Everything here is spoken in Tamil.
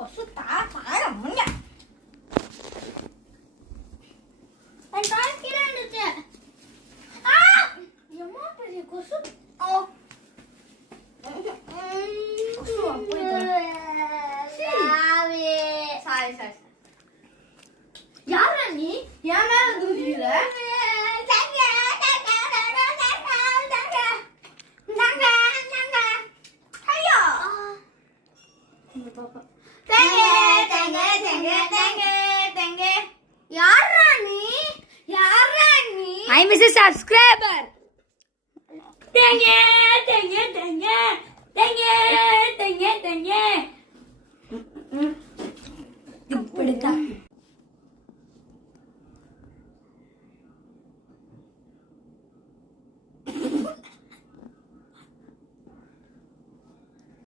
கொசு தாய முன்ன கீழே இருந்துச்சு. எம்மா பெரிய கொசு. யாரா நீ என் மேல தூக்கிற? I'm a subscriber. Dang it.